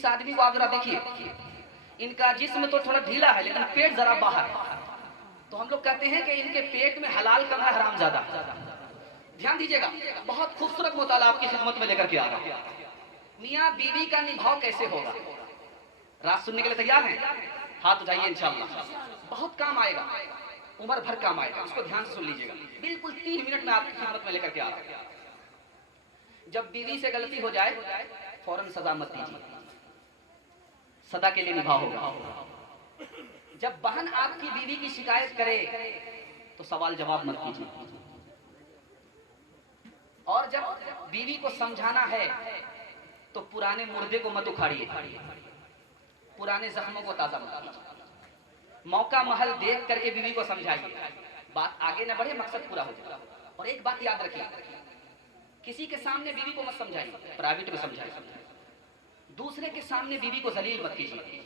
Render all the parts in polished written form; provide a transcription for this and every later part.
इस आदमी को आप जरा देखिए, इनका जिस्म तो थोड़ा ढीला है लेकिन पेट जरा बाहर है। तो हम लोग कहते हैं कि इनके पेट में हलाल कम है, हराम ज्यादा। ध्यान दीजिएगा, बहुत खूबसूरत मुताला आपकी खिदमत में लेकर के आ रहा हूं। मियाँ बीवी का निभाव कैसे होगा, रात सुनने के लिए तैयार हैं? हाथ उठाइए, इंशाअल्लाह बहुत काम आएगा, उम्र भर काम आएगा। इसको ध्यान से सुन लीजिएगा, बिल्कुल 3 मिनट में आपकी खिदमत में लेकर के आ रहा हूं। जब बीवी से गलती हो जाए फौरन सजा मत दीजिए, सदा के लिए निभाव होगा। जब बहन आपकी बीवी की शिकायत करे तो सवाल जवाब मत कीजिए, और जब बीवी को समझाना है तो पुराने मुर्दे को मत उखाड़िए, पुराने जख्मों को ताजा मत कीजिए। मौका महल देख करके बीवी को समझाइए, बात आगे न बढ़े, मकसद पूरा हो जाए। और एक बात याद रखिए, किसी के सामने बीवी को मत समझाइए, प्राइवेट में समझाइए। दूसरे के सामने बीवी को जलील मत कीजिए,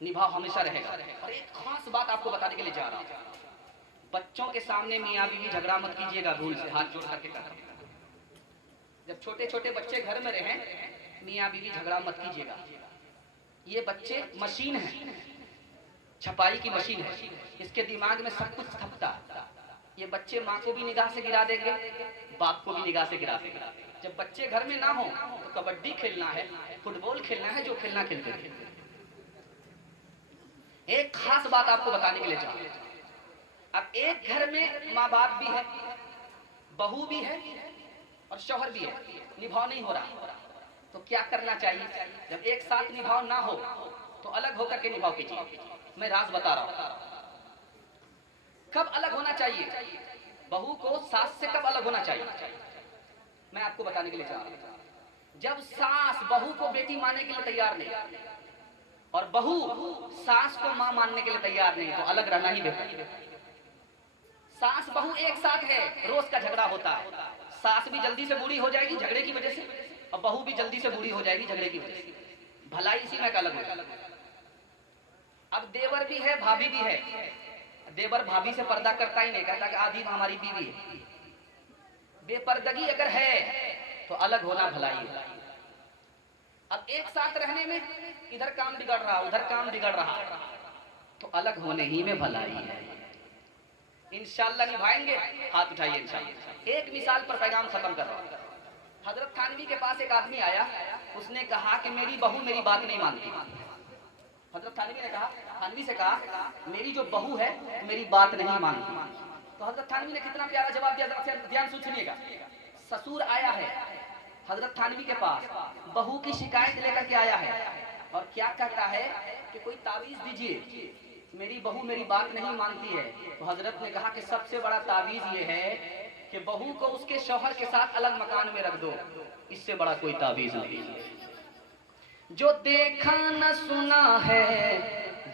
निभाव हमेशा रहेगा। और एक खास बात आपको बताने के लिए जा रहा हूं, बच्चों के सामने मियाँ बीवी झगड़ा मत कीजिएगा, भूल से हाथ जोड़ करके कहा। जब छोटे छोटे बच्चे घर में रहें, मियाँ बीवी झगड़ा मत कीजिएगा। ये बच्चे मशीन है, छपाई की मशीन है, इसके दिमाग में सब कुछ थपता। ये बच्चे माँ को भी निगाह से गिरा देंगे, बाप को भी निगाह से गिरा देंगे। जब बच्चे घर में ना हो तो कबड्डी खेलना है, फुटबॉल खेलना है, जो खेलना खेलते हैं। एक खास बात आपको बताने के लिए चाहूं, अब एक घर में माँ बाप भी है, बहू भी है और शौहर भी है, निभाव नहीं हो रहा तो क्या करना चाहिए? जब एक साथ निभाव ना हो तो अलग होकर के निभाव कीजिए। मैं राज बता रहा हूं, कब अलग होना चाहिए, बहू को सास से कब अलग होना चाहिए, मैं आपको बताने के लिए चाह रहा हूं। जब सास बहू को बेटी मानने के लिए तैयार नहीं और बहू सास को मां मानने के लिए तैयार नहीं, तो अलग रहना ही बेहतर। सास बहू एक साथ है, रोज का झगड़ा होता है, सास भी जल्दी से बूढ़ी हो जाएगी झगड़े की वजह से, और बहू भी जल्दी से बूढ़ी हो जाएगी झगड़े की वजह से। भलाई इसी में अलग हो जाएगी। अब देवर भी है, भाभी भी है। देवर भाभी से पर्दा करता ही नहीं, कहता कि आधी हमारी बीवी है। बेपर्दगी अगर है तो अलग होना भलाई है। अब एक साथ रहने में इधर काम बिगड़ रहा, उधर काम बिगड़ रहा, तो अलग होने ही में भलाई है। इंशाअल्लाह निभाएंगे, हाथ उठाइए इंशाअल्लाह। एक मिसाल पर पैगाम खत्म कर रहा हूं। हजरत थानवी के पास एक आदमी आया, उसने कहा कि मेरी बहू मेरी बात नहीं मानती। हजरत थानवी ने कहा, थानवी से कहा मेरी जो बहू है मेरी बात नहीं मानती। तो हजरत थानवी ने कितना प्यारा जवाब दिया, ध्यान से सुनिएगा। ससुर आया है हजरत थानवी के पास, बहू की शिकायत लेकर के आया है और क्या कहता है कि कोई तावीज दीजिए, मेरी बहू मेरी बात नहीं मानती है। तो हजरत ने कहा कि सबसे बड़ा तावीज ये है कि बहू को उसके शौहर के साथ अलग मकान में रख दो, इससे बड़ा कोई तावीज नहीं। जो देखा न सुना है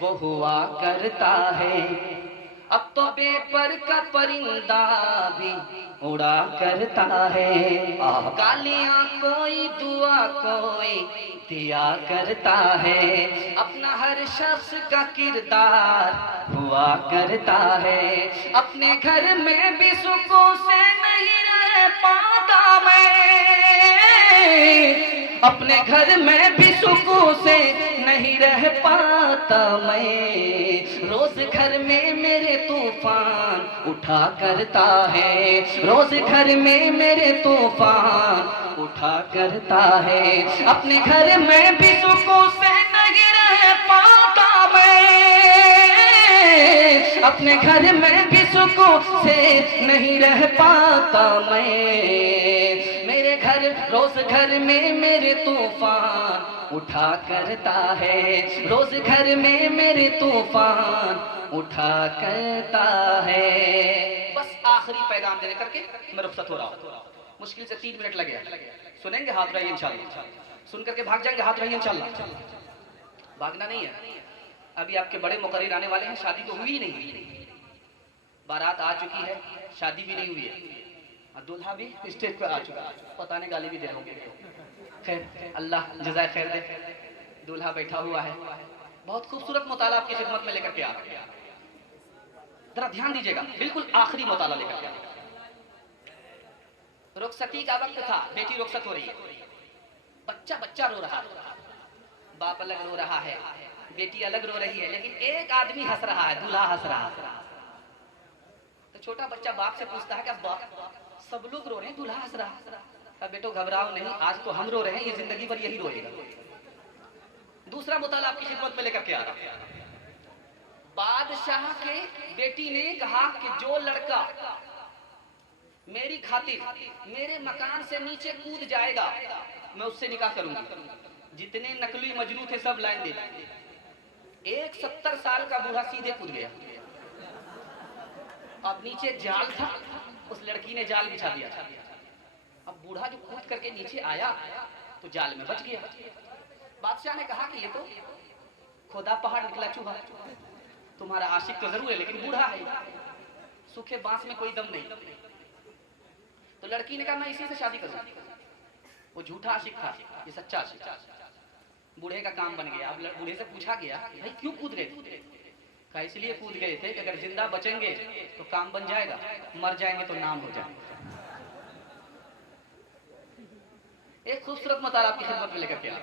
वो हुआ करता है, अब तो बेपर का परिंदा भी उड़ा करता है। गालियां कोई दुआ कोई दिया करता है, अपना हर शख्स का किरदार हुआ करता है। अपने घर में भी सुकून से नहीं रह पाता मैं, अपने घर में भी सुकून से नहीं रह पाता मैं। रोज घर में मेरे तूफान उठा करता है, रोज घर में मेरे तूफान उठा करता है। अपने घर में भी सुकून से नहीं रह पाता मैं, अपने घर में भी सुकून से नहीं रह पाता मैं। मेरे घर रोज घर में मेरे तूफान उठा करता है, रोज घर में मेरे तूफान उठा करता है। बस आखिरी पैगाम देने करके मैं रुखसत हो रहा हूँ। मुश्किल से 3 मिनट लगे, सुनेंगे हाथ रहिए इंशाल्लाह, सुन करके भाग जाएंगे, हाथ रहिए इंशाल्लाह। भागना नहीं है, अभी आपके बड़े मुकर्रिर आने वाले हैं, शादी तो हुई ही नहीं, बारात आ चुकी है, शादी भी नहीं हुई है, दूल्हा भी स्टेज पे आ चुका है, पता नहीं गाली भी दे होंगे। खैर अल्लाह जज़ाए खैर दे, दूल्हा बैठा हुआ है, बहुत खूबसूरत मुताला आपकी खिदमत में लेकर के आ रहा है। जरा ध्यान दीजिएगा, बिल्कुल आखिरी मुताला लेकर के आ रहा है। रुखसती का वक्त था, बेटी रुखसत हो रही है, बच्चा रो रहा है, बाप अलग रो रहा है, बेटी अलग रो रही है, लेकिन एक आदमी हंस रहा है, दूल्हा हंस रहा है। तो छोटा बच्चा बाप से पूछता है कि बाप सब लोग रो रहे हैं, दूल्हा हंस रहा है। अब बेटो घबराओ नहीं, आज तो हम रो रहे हैं, ये जिंदगी भर यही रोएगा। दूसरा मुताला आपकी खिदमत में लेकर के आ रहा है। बादशाह के बेटी ने कहा कि जो लड़का मेरी खातिर मेरे मकान से नीचे कूद जाएगा मैं उससे निकाह करूंगी। जितने नकली मजनू थे सब लाइन दे। एक 70 साल का बूढ़ा सीधे कूद गया। अब नीचे जाल था, उस लड़की ने जाल बिछा दिया था। अब बूढ़ा जो कूद करके नीचे आया तो जाल में बच गया। बादशाह ने कहा कि ये तो खुदा पहाड़ निकला चूहा, तुम्हारा आशिक तो जरूर है लेकिन बूढ़ा है, सूखे बांस में कोई दम नहीं। तो लड़की ने कहा मैं इसी से शादी करूंगी। वो झूठा आशिक था, ये सच्चा आशिक। बूढ़े का काम बन गया। अब बूढ़े से पूछा गया भाई क्यों कूद गए? कहा इसलिए कूद गए थे कि अगर जिंदा बचेंगे तो काम बन जाएगा, मर जाएंगे तो नाम हो जाएगा। एक खूबसूरत मताल आपकी खिदमत में लेकर के आया।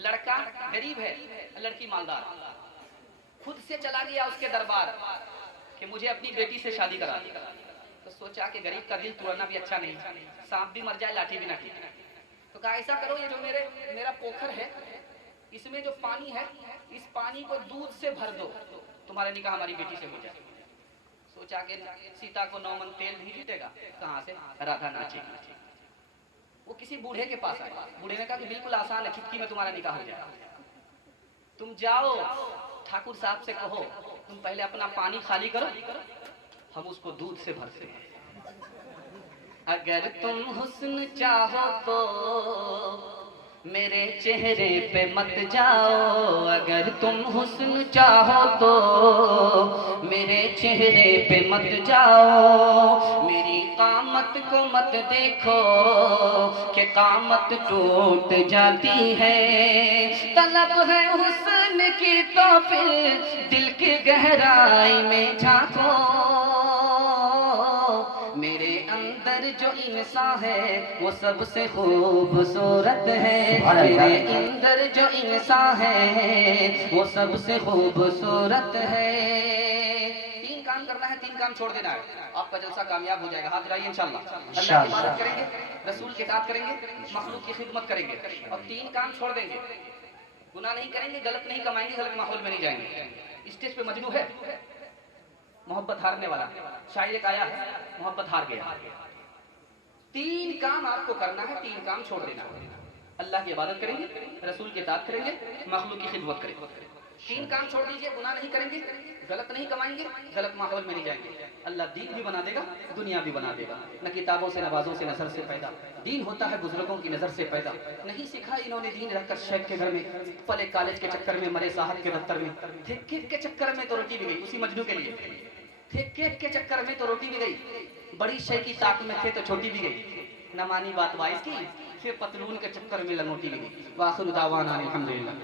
लड़का गरीब है, लड़की मालदार। खुद से चला गया उसके दरबार कि मुझे अपनी बेटी से शादी करा। तो सोचा कि गरीब का दिल तोड़ना भी अच्छा नहीं, सांप भी मर जाए लाठी भी ना टूटे। तो कहा ऐसा करो, ये जो मेरा पोखर है इसमें जो पानी है इस पानी को दूध से भर दो, तुम्हारा निकाह हमारी बेटी से हो जाए। सोचा कि सीता को 9 मन तेल नहीं जुटेगा, कहाँ से राधा नाचेगी। वो किसी बूढ़े के पास आए। बूढ़े ने कहा कि बिल्कुल आसान है, चुटकी में तुम्हारा निकाह हो जाए। तुम जाओ ठाकुर साहब से कहो तुम पहले अपना पानी खाली करो, हम उसको दूध से भरते हैं। अगर तुम हुस्न चाहो तो मेरे चेहरे पे मत जाओ, अगर तुम हुस्न चाहो तो मेरे चेहरे पे मत जाओ। मेरी कामत को मत देखो कि कामत टूट जाती है। तलब है हुस्न की तो फिर दिल की गहराई में झांको। मेरे अंदर जो इंसान है वो सबसे खूबसूरत है। मेरे अंदर जो इंसान है वो सबसे खूबसूरत है। 3 काम करना है, 3 काम छोड़ देना है, आपका जलसा कामयाब हो जाएगा। हाथ उठाइए इंशाल्लाह। अल्लाह की इबादत करेंगे, रसूल के साथ करेंगे, मखलूक की खिदमत करेंगे और 3 काम छोड़ देंगे। गुनाह नहीं करेंगे, गलत नहीं कमाएंगे, गलत माहौल में नहीं जाएंगे। स्टेज पे मजनू है, मोहब्बत हारने वाला शायर एक आया है, मोहब्बत हार गया। 3 काम आपको करना है, 3 काम छोड़ देना है। अल्लाह की इबादत करेंगे, रसूल के साथ करेंगे, मखलूक की खिदमत करेंगे। 3 काम छोड़ दीजिए, गुनाह नहीं करेंगे, गलत नहीं कमाएंगे, गलत माहौल में नहीं जाएंगे। अल्लाह दीन भी बना देगा, दुनिया भी बना देगा। न किताबों से, नवाजों से, नजर से पैदा दीन होता है, बुजुर्गों की नजर से पैदा। नहीं सीखा इन्होंने दीन रहकर शेख के घर में, पले कॉलेज के चक्कर में, मरे साहब के दफ्तर में। ठेके के चक्कर में तो रोटी भी गई उसी मजनू के लिए। ठेके के चक्कर में तो रोटी भी गई, बड़ी शय की ताक में थे तो छोटी भी गई। न मानी बात वाइस की, फिर पतलून के चक्कर में लंगोटी भी गई। वाखिर दावाना अल्हम्दुलिल्लाह।